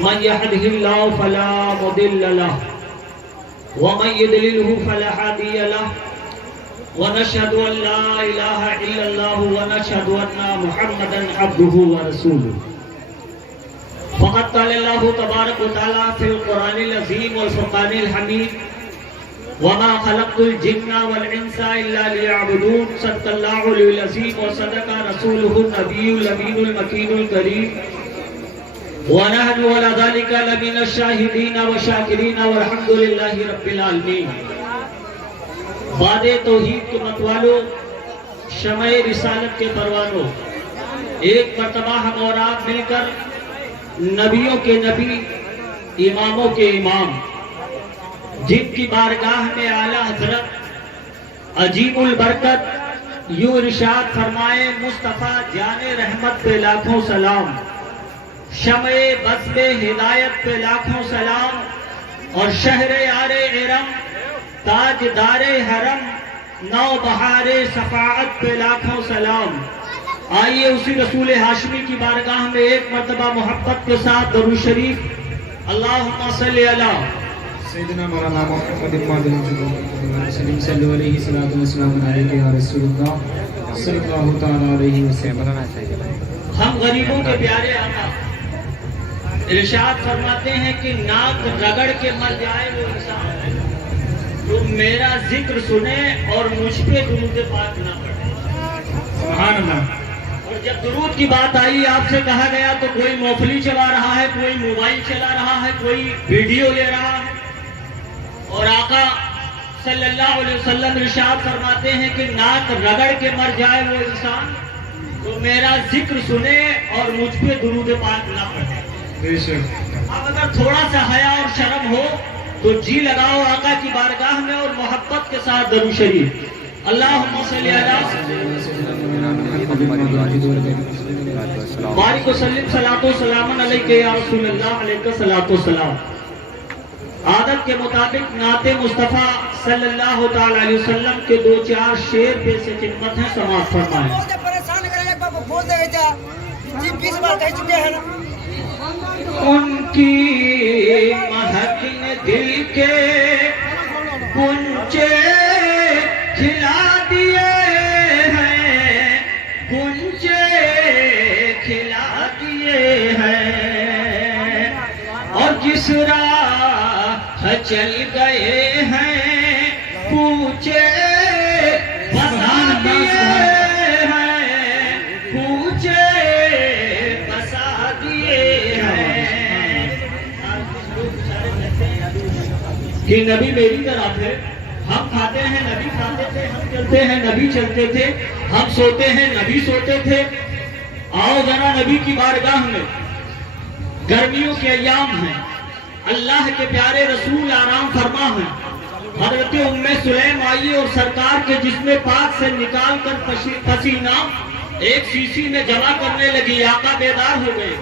من يهده الله فلا مضل له ومن يضلل فلا هادي له ونشهد ان لا اله الا الله ونشهد ان محمدا عبده ورسوله فقد قال الله تبارك وتعالى في القرآن العظيم والفرقان الحميد وما خلقت الجن والانس الا ليعبدون صدق الله العلي العظيم وصدق رسوله النبي الامين المكين الكريم ونحن على ذلك لمن الشاهدين والشاكرين والحمد لله رب العالمين. باد توحید کے متوالو، شمع رسالت کے پروانوں، ایک مرتبہ ہم اور آپ مل کر نبیوں کے نبی، اماموں کے امام، جن کی بارگاہ میں اعلیٰ حضرت عجیب البرکت یوں ارشاد فرمائے، مصطفیٰ جان رحمت پہ لاکھوں سلام، شمع بزم ہدایت پہ لاکھوں سلام، اور شہر یار ارم تاج دار حرم نو بہار شفاعت پہ لاکھوں سلام. آئیے اسی رسول ہاشمی کی بارگاہ میں ایک مرتبہ محبت کے ساتھ درود شریف اللہم صلی علی سیدنا مولانا محمد صلی اللہ علیہ وسلم علیہ یا رسول اللہ صلی اللہ تعالی علیہ وسلم. ہم غریبوں کے پیارے آقا ارشاد فرماتے ہیں کہ ناک رگڑ کے مر جائے وہ انسان تو میرا ذکر سنے اور مجھ پہ درود پاک نہ پڑھے. سبحان اللہ. اور جب درود کی بات آئی، آپ سے کہا گیا تو کوئی موفلی چلا رہا ہے، کوئی موبائل چلا رہا ہے، کوئی ویڈیو لے رہا ہے. اور آقا صلی اللہ علیہ وسلم ارشاد فرماتے ہیں کہ ناک رگڑ کے مر جائے وہ انسان تو میرا ذکر سنے اور مجھ پہ درود پاک نہ پڑھے. اب اگر تھوڑا سا حیا اور شرم ہو تو جی لگاؤ آقا کی بارگاہ میں اور محبت کے ساتھ درود شریف اللہم صلی علی بارک وسلم صلاۃ و سلام علیک یا رسول اللہ علیک صلاۃ و سلام. عادت کے مطابق نعت مصطفیٰ صلی اللہ تعالی علیہ وسلم کے دو چار شعر پیش خدمت ہیں، سماعت فرمائیں. ان کی مہک نے دل کے گنچے کھلا دیے ہیں، گنچے کھلا دیے ہیں، اور جس راہ چل گئے ہیں پوچھے بسا دیے ہیں، پوچھے بسا دیے ہیں. کہ نبی میری طرح تھے، ہم کھاتے ہیں نبی کھاتے تھے، ہم چلتے ہیں نبی چلتے تھے، ہم سوتے ہیں نبی سوتے تھے. آؤ ذرا نبی کی بارگاہ میں، گرمیوں کے ایام ہیں، اللہ کے پیارے رسول آرام فرما ہیں. حضرت ام سلیم آئی اور سرکار کے جسم پاک سے نکال کر پسینہ ایک شیشی میں جمع کرنے لگی. آقا بیدار ہو گئے.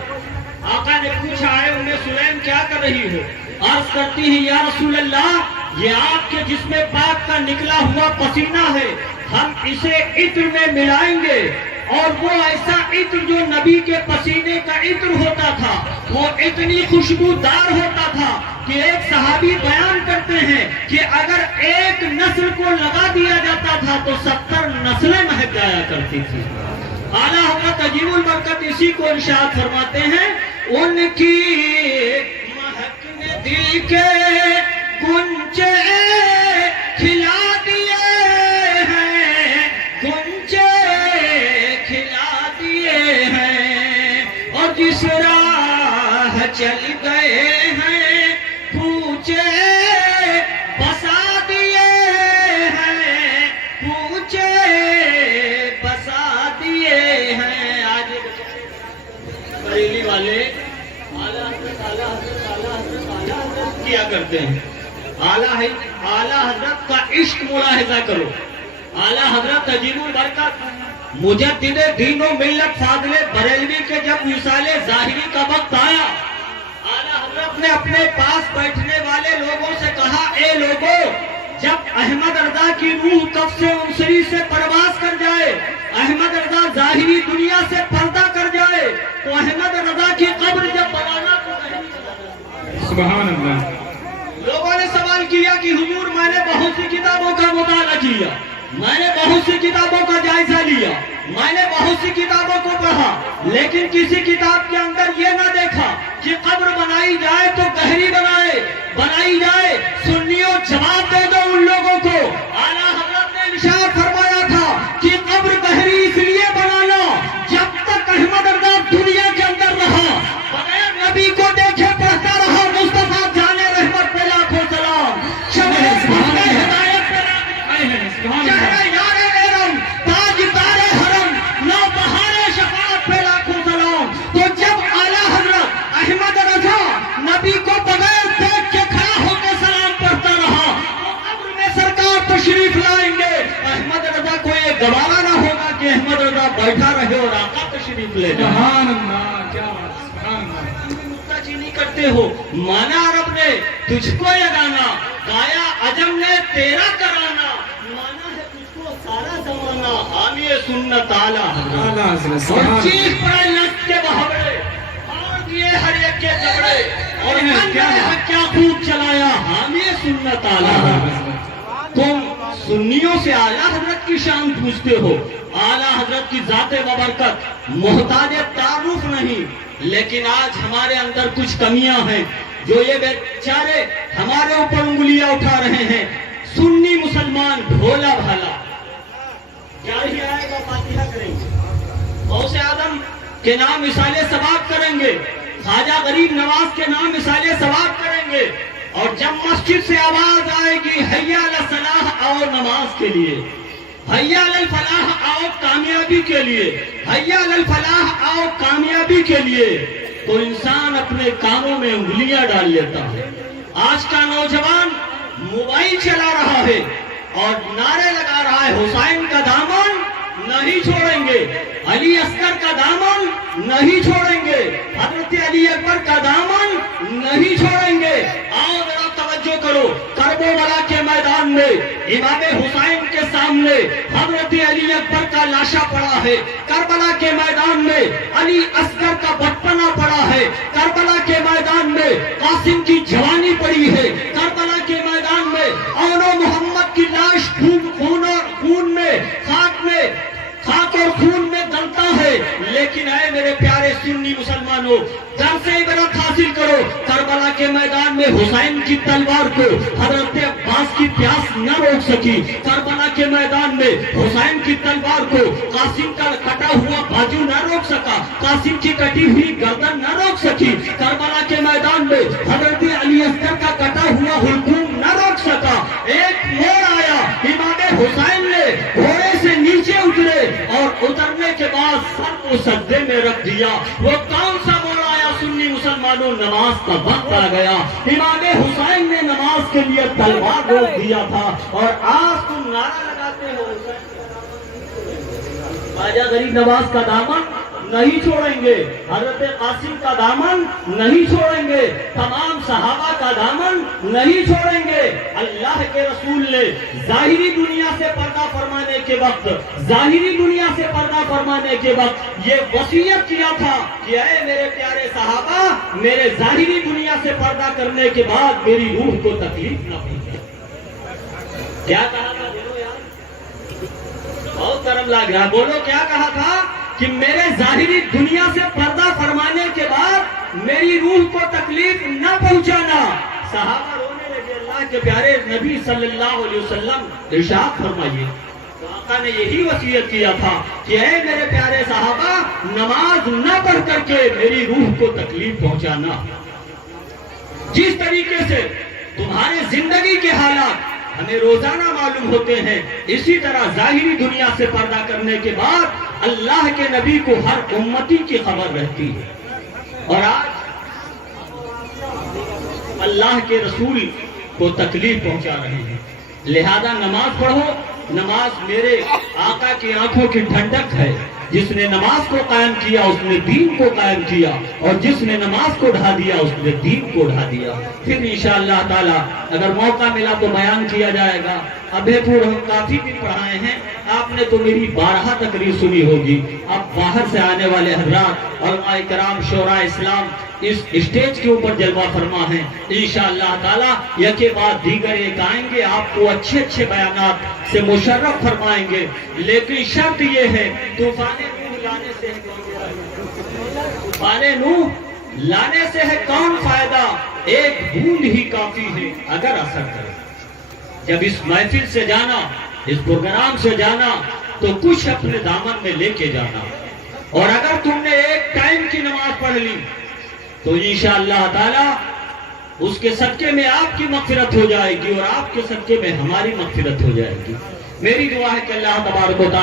آقا نے پوچھا ہے ام سلیم کیا کر رہی ہو؟ عرض کرتی ہے یا رسول اللہ یہ آپ کے جسم پاک کا نکلا ہوا پسینہ ہے، ہم اسے عطر میں ملائیں گے، اور وہ ایسا عطر جو نبی کے پسینے کا عطر ہوتا تھا، وہ اتنی خوشبودار ہوتا تھا کہ ایک صحابی بیان کرتے ہیں کہ اگر ایک نسل کو لگا دیا جاتا تھا تو 70 نسلیں مہک جایا کرتی تھی. اعلیٰ حضرت عجیب البرکت اسی کو ارشاد فرماتے ہیں، ان کی مہک نے دل کے گنچے کھلا دیے ہیں، گنچے کھلا دیے ہیں، اور جس راہ چل گئے ہیں پوچھے بسا دیے ہیں، پوچھے بسا دیے ہیں. آج بریلی والے اعلیٰ حضرت کیا کرتے ہیں. اعلیٰ حضرت کا عشق ملاحظہ کرو. اعلیٰ حضرت عجیب البرکت مجدد دین و ملت فاضل بریلوی کے جب وصال ظاہری کا وقت آیا، اعلیٰ حضرت نے اپنے پاس بیٹھنے والے لوگوں سے کہا، اے لوگوں، جب احمد رضا کی روح کف سے انصری سے پرواز کر جائے، احمد رضا ظاہری دنیا سے پردہ کر جائے، تو احمد رضا کی قبر جب بنانا تو نہیں سبحان اللہ. لوگوں نے سوال کیا کہ حضور میں نے بہت سی کتابوں کا مطالعہ کیا، میں نے بہت سی کتابوں کا جائزہ لیا، میں نے بہت سی کتابوں کو پڑھا، لیکن کسی کتاب کے اندر یہ نہ دیکھا کہ قبر بنائی جائے تو گہری بنائی جائے. سنیوں جواب دے دو ان لوگوں کو. اعلیٰ حضرت نے ارشاد فرمایا تھا کہ قبر گہری اس لیے بنانا جب تک احمد رضا دنیا کے اندر رہا، بغیر نبی کو دیکھے پڑھتا رہا. مصطفیٰ جان رحمت پہ لاکھوں سلام، ہدایت پہ چہرہ یار ارم، تاج دار حرم، نو بہار شفاعت پہ لاکھوں سلام. تو جب اعلیٰ حضرت احمد رضا نبی کو بغیر دیکھ کے کھڑا ہو کے سلام پڑھتا رہا، تو قبر میں سرکار تشریف لائیں گے. احمد رضا کو یہ گوارا نہ ہوگا کہ احمد رضا بیٹھا رہے اور آقا تشریف لے جائے. سبحان اللہ. کیا بات. سبحان اللہ. نہیں کرتے ہو. مانا عرب نے تجھ کو یہ گانا گایا، عجم نے تیرا کرانا، مانا ہے تجھ کو سارا زمانہ. حامی سنت اعلیٰ حضرت اور چیخ پڑے لٹ کے بہبڑے، اور دیے ہر ایک کے جبڑے، اور کیا خوب چلایا. حامی سنت اعلیٰ حضرت. تم سنیوں سے اعلیٰ حضرت کی شان پوچھتے ہو. اعلیٰ حضرت کی ذات ببرکت محتاج تعارف نہیں، لیکن آج ہمارے اندر کچھ کمیاں ہیں جو یہ بیچارے ہمارے اوپر انگلیاں اٹھا رہے ہیں. سنی مسلمان بھولا بھالا کیا ہی آئے گا، فاتحہ کریں گے، غوث اعظم کے نام مثال ثواب کریں گے، خواجہ غریب نواز کے نام مثال ثواب کریں گے، اور جب مسجد سے آواز آئے گی حیا الصلاح آؤ نماز کے لیے، حیا الفلاح آؤ کامیابی کے لیے، حیا الفلاح آؤ کامیابی کے لیے، تو انسان اپنے کانوں میں انگلیاں ڈال لیتا ہے. آج کا نوجوان موبائل چلا رہا ہے اور نعرے لگا رہا ہے حسین کا دامن نہیں چھوڑیں گے، علی اصغر کا دامن نہیں چھوڑیں گے، حضرت علی اکبر کا دامن نہیں چھوڑیں گے. آؤ ذرا توجہ کرو. کربلا کے میدان میں امام حسین کے سامنے حضرت علی اکبر کا لاشا پڑا ہے. کربلا کے میدان میں علی اصغر کا بچپنا پڑا ہے. کربلا کے میدان میں قاسم کی جوانی پڑی ہے. کربلا کے میدان میں اون و محمد کی لاش خون میں خاک اور خون میں گلتا ہے. لیکن اے میرے پیارے سنی مسلمانوں، جب سے عبرت حاصل کرو. کربلا کے میدان میں حسین کی تلوار کو حضرت عباس کی پیاس نہ روک سکی. کربلا کے میدان میں حسین کی تلوار کو قاسم کا کٹا ہوا بازو نہ روک سکا، قاسم کی کٹی ہوئی گردن نہ روک سکی. کربلا کے میدان میں حضرت علی اصغر کا کٹا ہوا حلقوم نہ روک سکا. ایک موڑ آیا، امام حسین نے گھوڑے سے نیچے اترے اور اترنے کے بعد سر کو سجدے میں رکھ دیا. وہ کون سا موڑ آیا سنی مسلمانوں؟ نماز کا وقت آ گیا. امام حسین نے نماز کے لیے تلوار روک دیا تھا، اور آج تم نعرہ لگاتے ہو خواجہ غریب نواز کا دامن نہیں چھوڑیں گے، حضرت قاسم کا دامن نہیں چھوڑیں گے، تمام صحابہ کا دامن نہیں چھوڑیں گے. اللہ کے رسول نے ظاہری دنیا سے پردہ فرمانے کے وقت یہ وصیت کیا تھا کہ اے میرے پیارے صحابہ، میرے ظاہری دنیا سے پردہ کرنے کے بعد میری روح کو تکلیف نہ پہنچے. کیا کہا تھا؟ بولو یار، بہت گرم لگ رہا. بولو کیا کہا تھا؟ کہ میرے ظاہری دنیا سے پردہ فرمانے کے بعد میری روح کو تکلیف نہ پہنچانا. صحابہ رونے لگے. اللہ کے پیارے نبی صلی اللہ علیہ وسلم ارشاد فرمائیے. تو آقا نے یہی وصیت کیا تھا کہ اے میرے پیارے صحابہ، نماز نہ پڑھ کر کے میری روح کو تکلیف پہنچانا. جس طریقے سے تمہارے زندگی کے حالات ہمیں روزانہ معلوم ہوتے ہیں، اسی طرح ظاہری دنیا سے پردہ کرنے کے بعد اللہ کے نبی کو ہر امتی کی خبر رہتی ہے. اور آج اللہ کے رسول کو تکلیف پہنچا رہے ہیں. لہذا نماز پڑھو. نماز میرے آقا کی آنکھوں کی ٹھنڈک ہے. جس نے نماز کو قائم کیا اس نے دین کو قائم کیا، اور جس نے نماز کو ڈھا دیا اس نے دین کو ڈھا دیا. پھر انشاءاللہ تعالی اگر موقع ملا تو بیان کیا جائے گا. ابھی پور ہم کافی بھی پڑھائے ہیں، آپ نے تو میری 12 تقریر سنی ہوگی. اب باہر سے آنے والے حضرات، علماء کرام، شورا اسلام، اس اسٹیج کے اوپر جلوہ فرما ہے. انشاءاللہ تعالی یکے بعد دیگر ایک آئیں گے، آپ کو اچھے اچھے بیانات سے مشرف فرمائیں گے. لیکن شرط یہ ہے طوفان نوح لانے سے طوفان نوح لانے سے ہے کون فائدہ؟ ایک بوند ہی کافی ہے اگر اثر کرے. جب اس محفل سے جانا، اس پروگرام سے جانا تو کچھ اپنے دامن میں لے کے جانا. اور اگر تم نے ایک ٹائم کی نماز پڑھ لی تو انشاءاللہ تعالی اس کے صدقے میں آپ کی مغفرت ہو جائے گی اور آپ کے صدقے میں ہماری مغفرت ہو جائے گی. میری دعا ہے کہ اللہ تبارک و تعالی